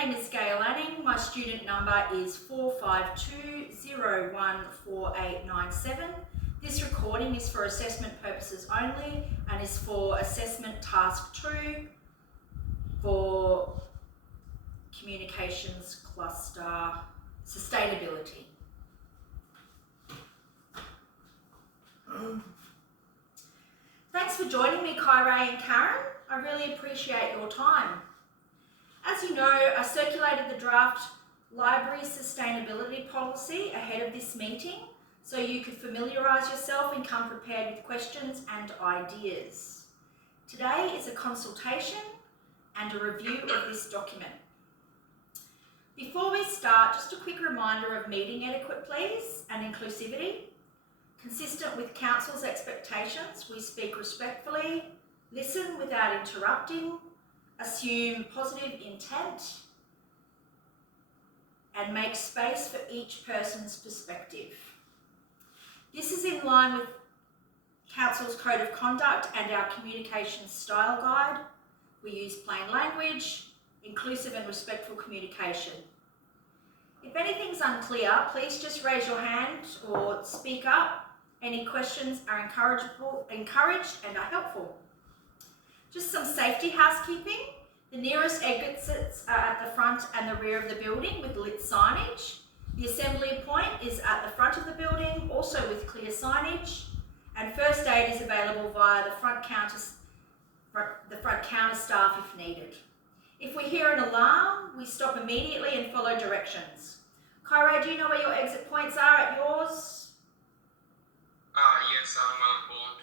name is Gail Anning. My student number is 452014897. This recording is for assessment purposes only and is for assessment task 2 for communications cluster sustainability. Thanks for joining me, Kyrie and Karen. I really appreciate your time. As you know, I circulated the draft library sustainability policy ahead of this meeting so you could familiarise yourself and come prepared with questions and ideas. Today is a consultation and a review of this document. Before we start, just a quick reminder of meeting etiquette, please, and inclusivity. Consistent with Council's expectations, we speak respectfully, listen without interrupting, assume positive intent, and make space for each person's perspective. This is in line with Council's Code of Conduct and our Communications Style Guide. We use plain language, inclusive and respectful communication. If anything's unclear, please just raise your hand or speak up. Any questions are encouraged and are helpful. Just some safety housekeeping. The nearest exits are at the front and the rear of the building with lit signage. The assembly point is at the front of the building, also with clear signage. And first aid is available via the front counter staff if needed. If we hear an alarm, we stop immediately and follow directions. Kyrie, do you know where your exit points are at yours? Yes, I'm well informed.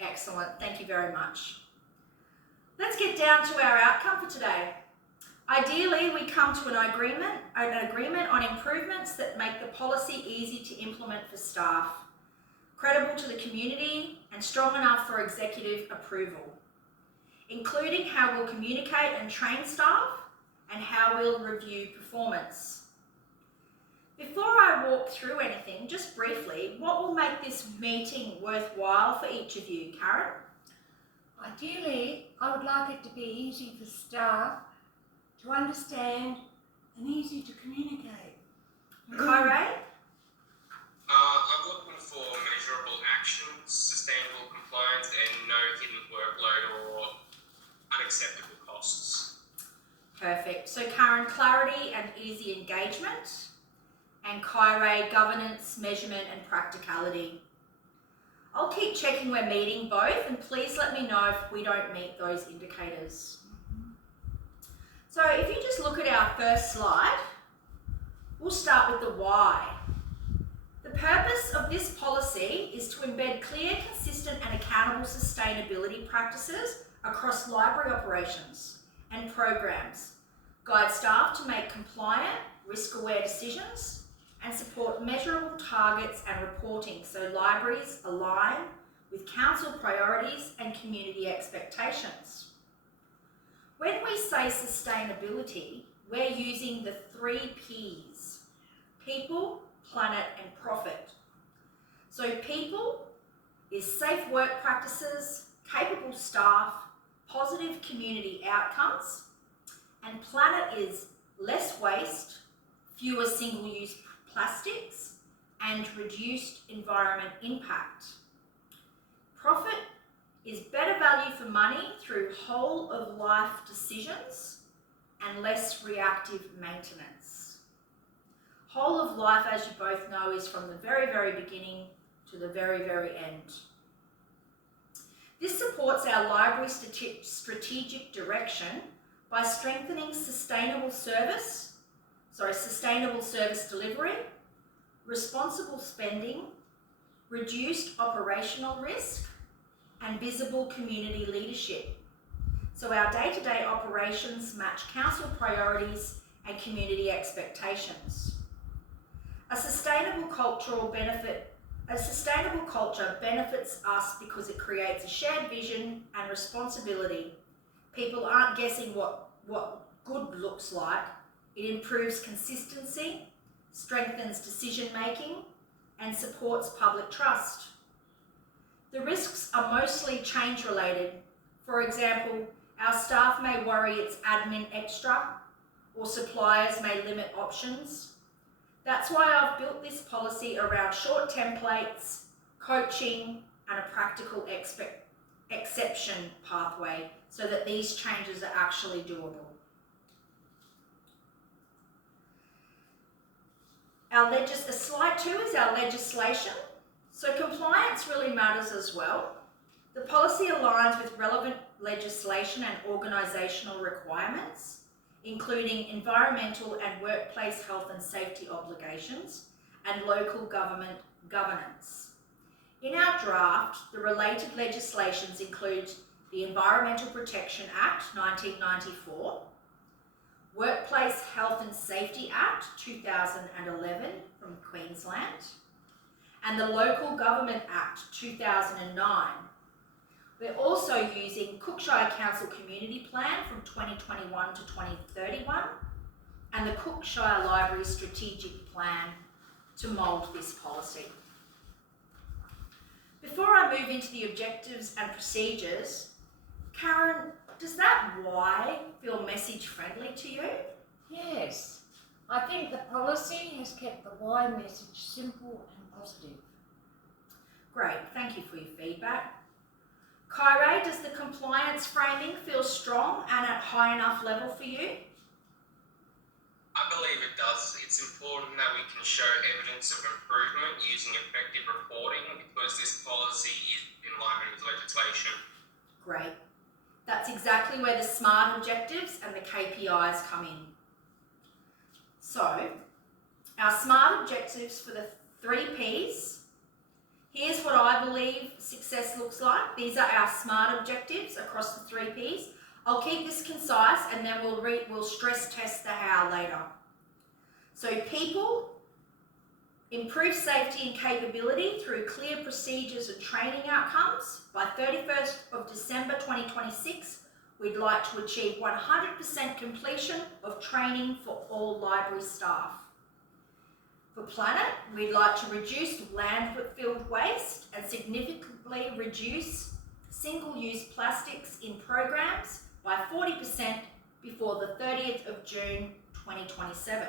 Excellent, thank you very much. Let's get down to our outcome for today. Ideally, we come to an agreement on improvements that make the policy easy to implement for staff, credible to the community, and strong enough for executive approval, including how we'll communicate and train staff and how we'll review performance. Before I walk through anything, just briefly, what will make this meeting worthwhile for each of you? Karen? Ideally, I would like it to be easy for staff to understand and easy to communicate. Kyrie? I'm looking for measurable actions, sustainable compliance, and no hidden workload or unacceptable costs. Perfect. So Karen, clarity and easy engagement. And Kyrie, governance, measurement and practicality. I'll keep checking we're meeting both, and please let me know if we don't meet those indicators. So if you just look at our first slide, we'll start with the why. The purpose of this policy is to embed clear, consistent and accountable sustainability practices across library operations and programs, guide staff to make compliant, risk-aware decisions, and support measurable targets and reporting so libraries align with council priorities and community expectations. When we say sustainability, we're using the 3 Ps: people, planet and profit. So people is safe work practices, capable staff, positive community outcomes, and planet is less waste, fewer single-use plastics, and reduced environment impact. Profit is better value for money through whole of life decisions and less reactive maintenance. Whole of life, as you both know, is from the very, very beginning to the very, very end. This supports our library strategic direction by strengthening sustainable service delivery, responsible spending, reduced operational risk, and visible community leadership. So our day-to-day operations match council priorities and community expectations. A sustainable culture benefits us because it creates a shared vision and responsibility. People aren't guessing what good looks like. It improves consistency, strengthens decision-making, and supports public trust. The risks are mostly change-related. For example, our staff may worry it's admin extra, or suppliers may limit options. That's why I've built this policy around short templates, coaching, and a practical exception pathway so that these changes are actually doable. Slide 2 is our legislation. So compliance really matters as well. The policy aligns with relevant legislation and organisational requirements, including environmental and workplace health and safety obligations and local government governance. In our draft, the related legislations include the Environmental Protection Act 1994, Workplace Health and Safety Act 2011 from Queensland, and the Local Government Act 2009. We're also using Cookshire Council Community Plan from 2021 to 2031 and the Cookshire Library Strategic Plan to mould this policy. Before I move into the objectives and procedures, Karen, does that why feel message friendly to you? Yes, I think the policy has kept the why message simple and positive. Great, thank you for your feedback. Kyrie, does the compliance framing feel strong and at high enough level for you? I believe it does. It's important that we can show evidence of improvement using effective reporting because this policy is in alignment with legislation. Great. That's exactly where the SMART objectives and the KPIs come in. So, our SMART objectives for the 3 Ps. Here's what I believe success looks like. These are our SMART objectives across the 3 Ps. I'll keep this concise and then we'll stress test the how later. So people, improve safety and capability through clear procedures and training outcomes. By 31st of December 2026, we'd like to achieve 100% completion of training for all library staff. For planet, we'd like to reduce landfill waste and significantly reduce single-use plastics in programs by 40% before the 30th of June 2027.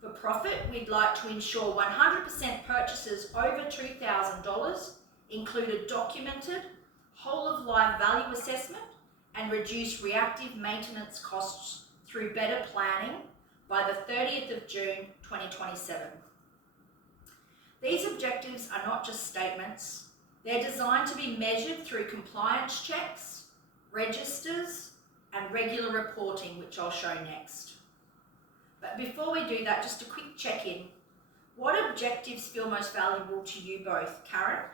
For profit, we'd like to ensure 100% purchases over $2,000 include a documented whole-of-life value assessment and reduce reactive maintenance costs through better planning by the 30th of June 2027. These objectives are not just statements, they're designed to be measured through compliance checks, registers, and regular reporting, which I'll show next. But before we do that, just a quick check-in. What objectives feel most valuable to you both? Karen?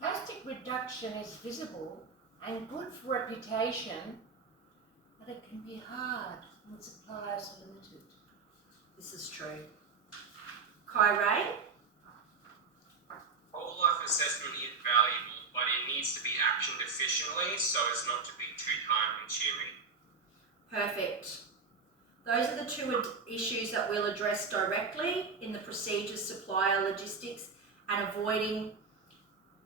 Plastic reduction is visible and good for reputation, but it can be hard when suppliers are limited. This is true. Kyrie? Whole life assessment is valuable, but it needs to be actioned efficiently so as not to be too time consuming. Perfect. Those are the 2 issues that we'll address directly in the procedures, supplier logistics and avoiding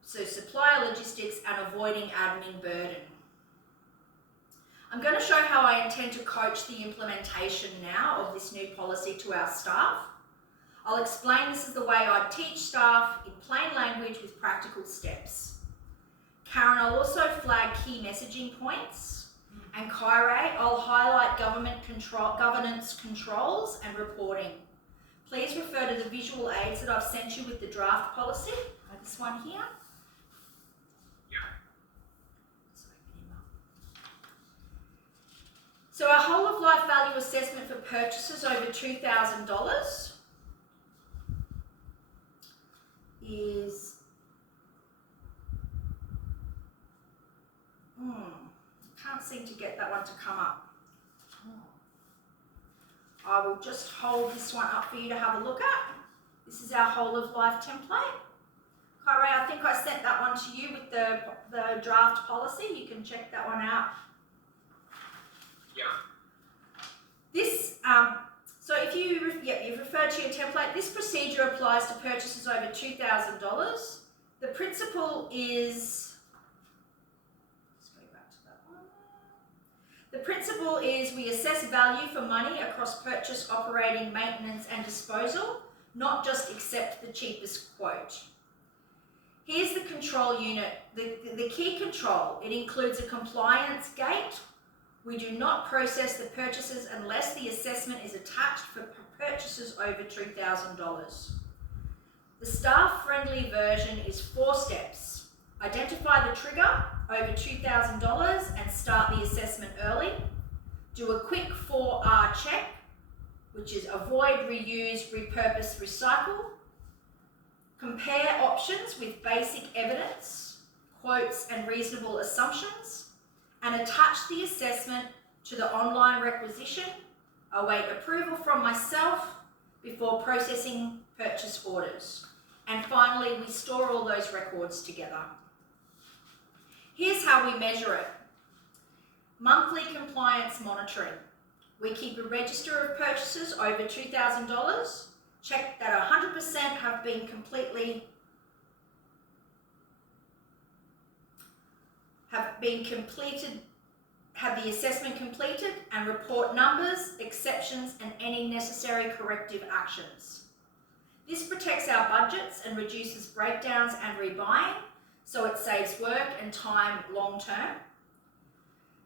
admin burden. I'm going to show how I intend to coach the implementation now of this new policy to our staff. I'll explain this is the way I teach staff in plain language with practical steps. Karen, I'll also flag key messaging points. And Kyrie, I'll highlight governance controls and reporting. Please refer to the visual aids that I've sent you with the draft policy. This one here. So our whole of life value assessment for purchases over $2,000 is can't seem to get that one to come up. I will just hold this one up for you to have a look at. This is our whole of life template. Kyrie, I think I sent that one to you with the draft policy. You can check that one out. Yeah. This, so if you've referred to your template, this procedure applies to purchases over $2,000. The principle is, let's go back to that one. The principle principle is we assess value for money across purchase, operating, maintenance and disposal, not just accept the cheapest quote. Here's the control unit, the key control. It includes a compliance gate. We do not process the purchases unless the assessment is attached for purchases over $2,000. The staff-friendly version is 4 steps. Identify the trigger over $2,000 and start the assessment early. Do a quick 4R check, which is avoid, reuse, repurpose, recycle. Compare options with basic evidence, quotes and reasonable assumptions, and attach the assessment to the online requisition. Await approval from myself before processing purchase orders. And finally, we store all those records together. Here's how we measure it. Monthly compliance monitoring. We keep a register of purchases over $2,000. Check that 100% have been completed, have the assessment completed, and report numbers, exceptions, and any necessary corrective actions. This protects our budgets and reduces breakdowns and rebuying, so it saves work and time long term.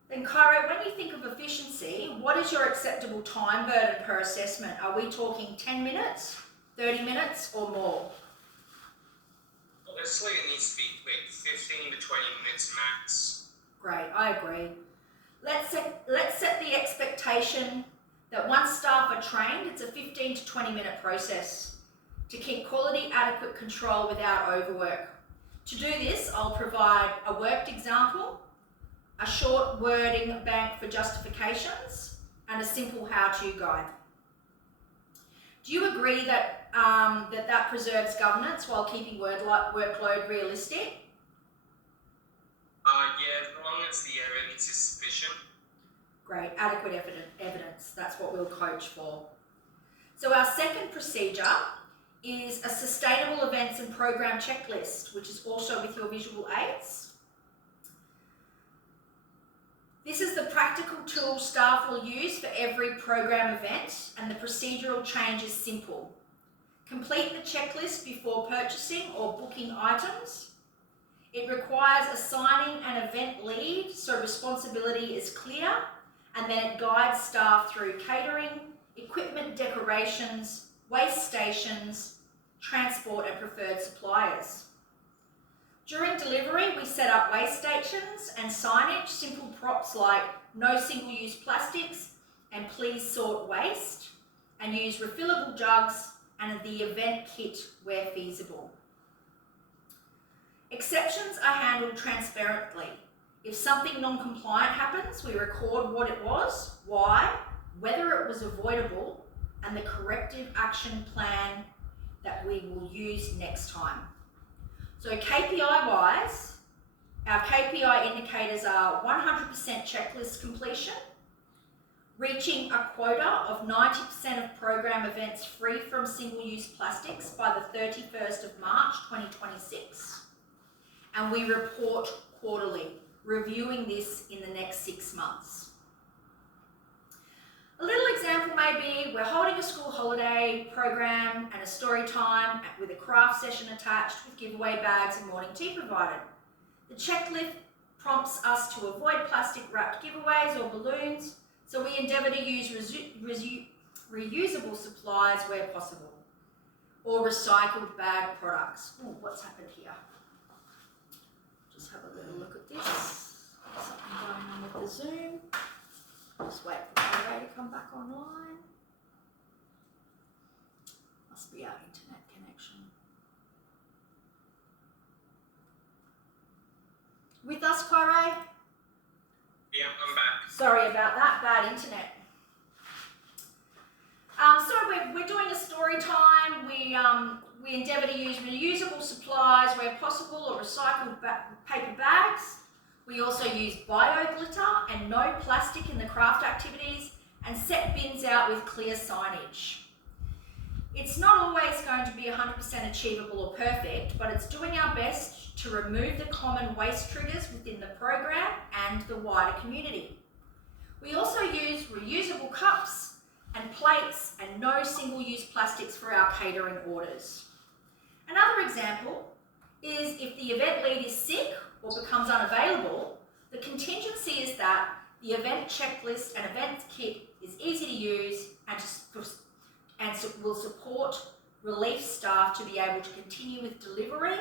Then Cairo, when you think of efficiency, what is your acceptable time burden per assessment? Are we talking 10 minutes, 30 minutes or more? Honestly, it needs to be quick, 15 to 20 minutes max. Great, I agree. Let's set the expectation that once staff are trained, it's a 15 to 20 minute process to keep quality, adequate control without overwork. To do this, I'll provide a worked example, a short wording bank for justifications, and a simple how-to guide. Do you agree that that preserves governance while keeping workload realistic? Yeah, as long as the evidence is sufficient. Great, adequate evidence, that's what we'll coach for. So our second procedure is a sustainable events and program checklist, which is also with your visual aids. This is the practical tool staff will use for every program event, and the procedural change is simple. Complete the checklist before purchasing or booking items. It requires assigning an event lead so responsibility is clear, and then it guides staff through catering, equipment decorations, waste stations, transport and preferred suppliers. During delivery, we set up waste stations and signage, simple props like no single-use plastics and please sort waste, and use refillable jugs and the event kit where feasible. Exceptions are handled transparently. If something non-compliant happens, we record what it was, why, whether it was avoidable, and the corrective action plan that we will use next time. So KPI-wise, our KPI indicators are 100% checklist completion, reaching a quota of 90% of program events free from single-use plastics by the 31st of March 2026, and we report quarterly, reviewing this in the next 6 months. A little example may be we're holding a school holiday program and a story time with a craft session attached with giveaway bags and morning tea provided. The checklist prompts us to avoid plastic wrapped giveaways or balloons, so we endeavour to use reusable supplies where possible, or recycled bag products. Ooh, what's happened here? Just have a little look at this. Something going on with the Zoom. Just wait for the array to come back online. Must be our internet connection. With us, Kyrie? Yeah, I'm back. Sorry about that, bad internet. So we're doing a story time. We endeavour to use reusable supplies where possible or recycled paper bags. We also use bio glitter and no plastic in the craft activities, and set bins out with clear signage. It's not always going to be 100% achievable or perfect, but it's doing our best to remove the common waste triggers within the program and the wider community. We also use reusable cups and plates and no single-use plastics for our catering orders. Another example is if the event lead is sick or becomes unavailable, the contingency is that the event checklist and event kit is easy to use and will support relief staff to be able to continue with delivery,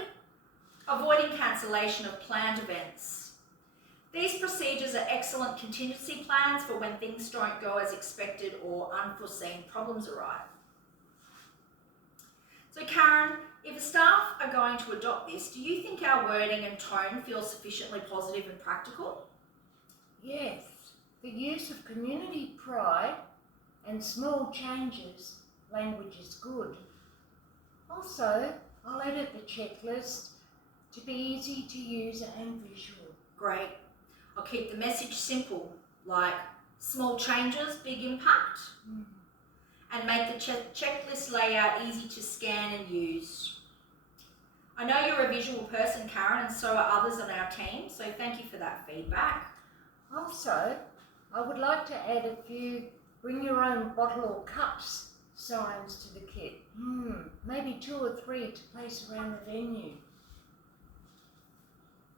avoiding cancellation of planned events. These procedures are excellent contingency plans for when things don't go as expected or unforeseen problems arrive. So Karen, if the staff are going to adopt this, do you think our wording and tone feel sufficiently positive and practical? Yes, the use of community pride and small changes language is good. Also, I'll edit the checklist to be easy to use and visual. Great. I'll keep the message simple, like small changes, big impact, and make the checklist layout easy to scan and use. I know you're a visual person, Karen, and so are others on our team, so thank you for that feedback. Also, I would like to add a few bring your own bottle or cups signs to the kit. Maybe 2 or 3 to place around the venue.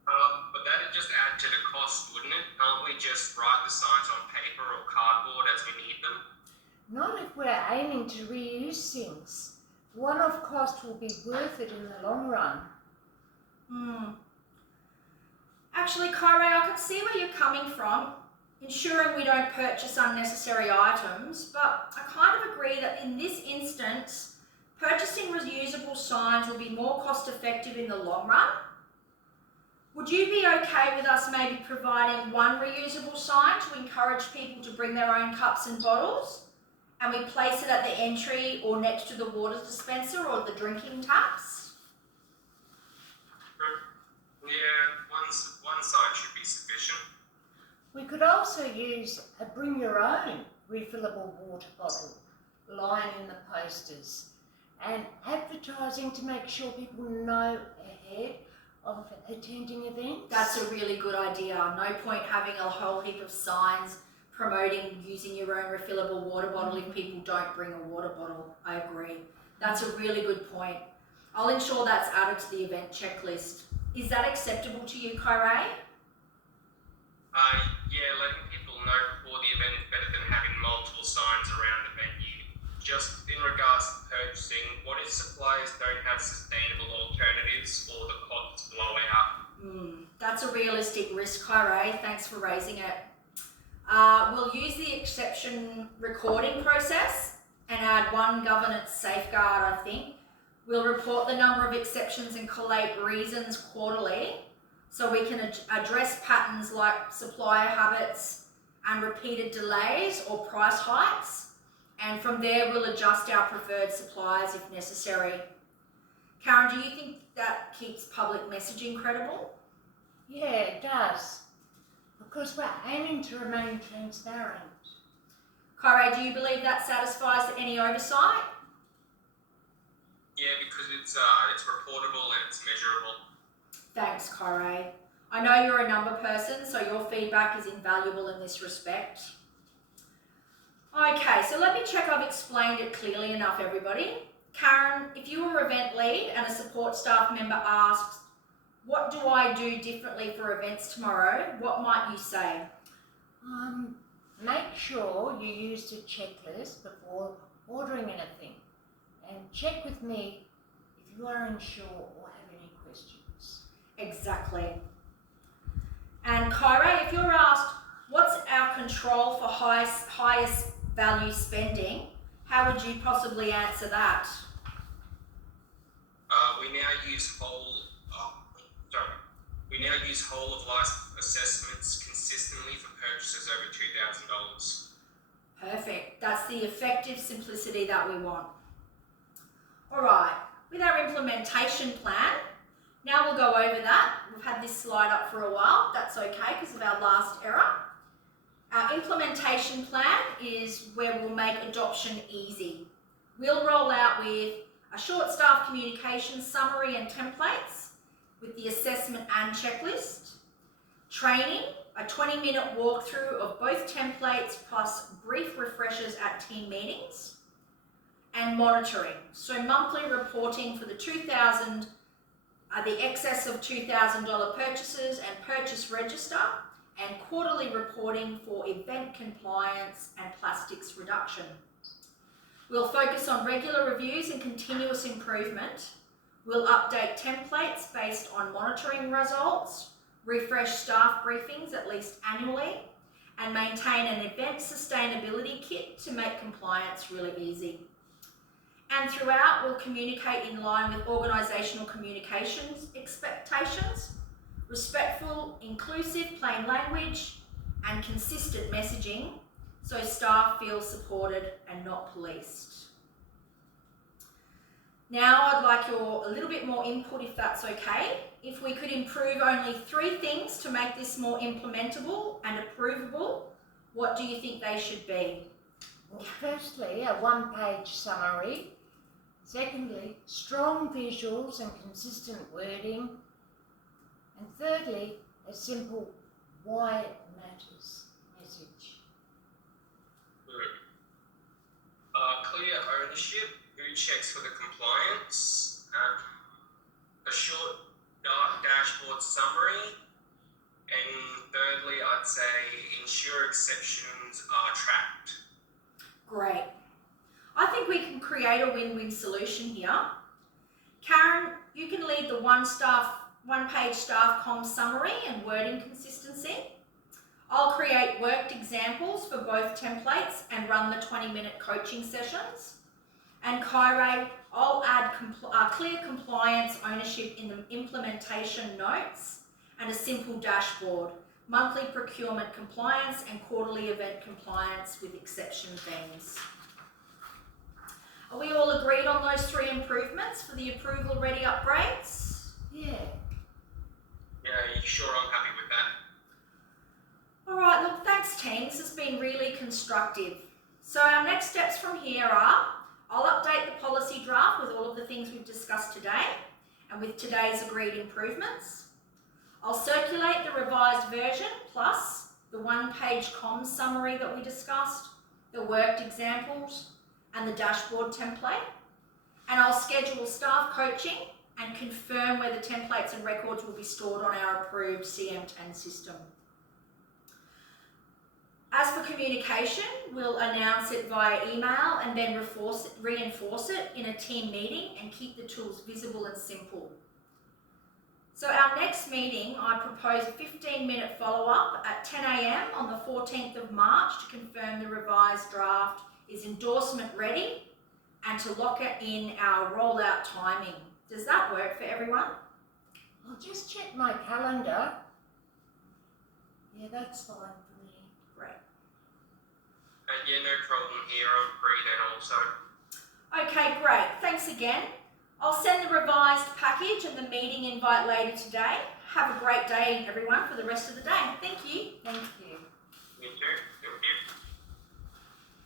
But that'd just add to the cost, wouldn't it? Can't we just write the signs on paper or cardboard as we need them? Not if we're aiming to reuse things. One-off cost will be worth it in the long run. Actually, Kyrie, I could see where you're coming from, ensuring we don't purchase unnecessary items, but I kind of agree that in this instance, purchasing reusable signs will be more cost effective in the long run. Would you be okay with us maybe providing one reusable sign to encourage people to bring their own cups and bottles, and we place it at the entry or next to the water dispenser or the drinking taps? Yeah, one sign should be sufficient. We could also use a bring your own refillable water bottle line in the posters and advertising to make sure people know ahead of attending events. That's a really good idea. No point having a whole heap of signs promoting using your own refillable water bottle if people don't bring a water bottle. I agree. That's a really good point. I'll ensure that's added to the event checklist. Is that acceptable to you, Kyrie? Yeah, letting people know before the event is better than having multiple signs around the venue. Just in regards to purchasing, what if suppliers don't have sustainable alternatives or the costs blow out? That's a realistic risk, Kyrie. Thanks for raising it. We'll use the exception recording process and add one governance safeguard, I think. We'll report the number of exceptions and collate reasons quarterly so we can address patterns like supplier habits and repeated delays or price hikes. And from there, we'll adjust our preferred suppliers if necessary. Karen, do you think that keeps public messaging credible? Yeah, it does. Because we're aiming to remain transparent. Kyrie, do you believe that satisfies any oversight? Yeah, because it's reportable and it's measurable. Thanks, Kyrie. I know you're a number person, so your feedback is invaluable in this respect. Okay, so let me check I've explained it clearly enough, everybody. Karen, if you were event lead and a support staff member asks, what do I do differently for events tomorrow? What might you say? Make sure you used a checklist before ordering anything. And check with me if you are unsure or have any questions. Exactly. And Kyrie, if you're asked, what's our control for highest value spending, how would you possibly answer that? We now use whole of life assessments consistently for purchases over $2,000. Perfect. That's the effective simplicity that we want. All right, with our implementation plan, now we'll go over that. We've had this slide up for a while. That's okay because of our last error. Our implementation plan is where we'll make adoption easy. We'll roll out with a short staff communication summary and templates with the assessment and checklist, training a 20-minute walkthrough of both templates plus brief refreshers at team meetings, and monitoring. So monthly reporting for the excess of $2,000 purchases and purchase register, and quarterly reporting for event compliance and plastics reduction. We'll focus on regular reviews and continuous improvement. We'll update templates based on monitoring results, refresh staff briefings at least annually, and maintain an event sustainability kit to make compliance really easy. And throughout, we'll communicate in line with organisational communications expectations, respectful, inclusive, plain language, and consistent messaging so staff feel supported and not policed. Now I'd like a little bit more input if that's okay. If we could improve only 3 things to make this more implementable and approvable, what do you think they should be? Well, firstly, a one-page summary. Secondly, strong visuals and consistent wording. And thirdly, a simple why it matters message. Clear ownership, who checks for the compliance, a short dashboard summary, and thirdly, I'd say ensure exceptions are tracked. Great. I think we can create a win-win solution here. Karen, you can lead the one-page staff comms summary and wording consistency. I'll create worked examples for both templates and run the 20-minute coaching sessions. And Kyrie, I'll add clear compliance ownership in the implementation notes and a simple dashboard, monthly procurement compliance and quarterly event compliance with exception themes. Are we all agreed on those 3 improvements for the approval ready upgrades? Yeah. Yeah, you sure I'm happy with that? All right, look, thanks team. This has been really constructive. So our next steps from here are, I'll update the policy draft with all of the things we've discussed today and with today's agreed improvements. I'll circulate the revised version plus the one-page comms summary that we discussed, the worked examples, and the dashboard template. And I'll schedule staff coaching and confirm where the templates and records will be stored on our approved CM10 system. As for communication, we'll announce it via email and then reinforce it in a team meeting and keep the tools visible and simple. So our next meeting, I propose a 15-minute follow-up at 10 a.m. on the 14th of March to confirm the revised draft is endorsement ready and to lock it in our rollout timing. Does that work for everyone? I'll just check my calendar. Yeah, that's fine for me. Great. Yeah, no problem here. I'm free then also. Okay, great. Thanks again. I'll send the revised package and the meeting invite later today. Have a great day, everyone, for the rest of the day. Thank you. Thank you. You too. Thank you.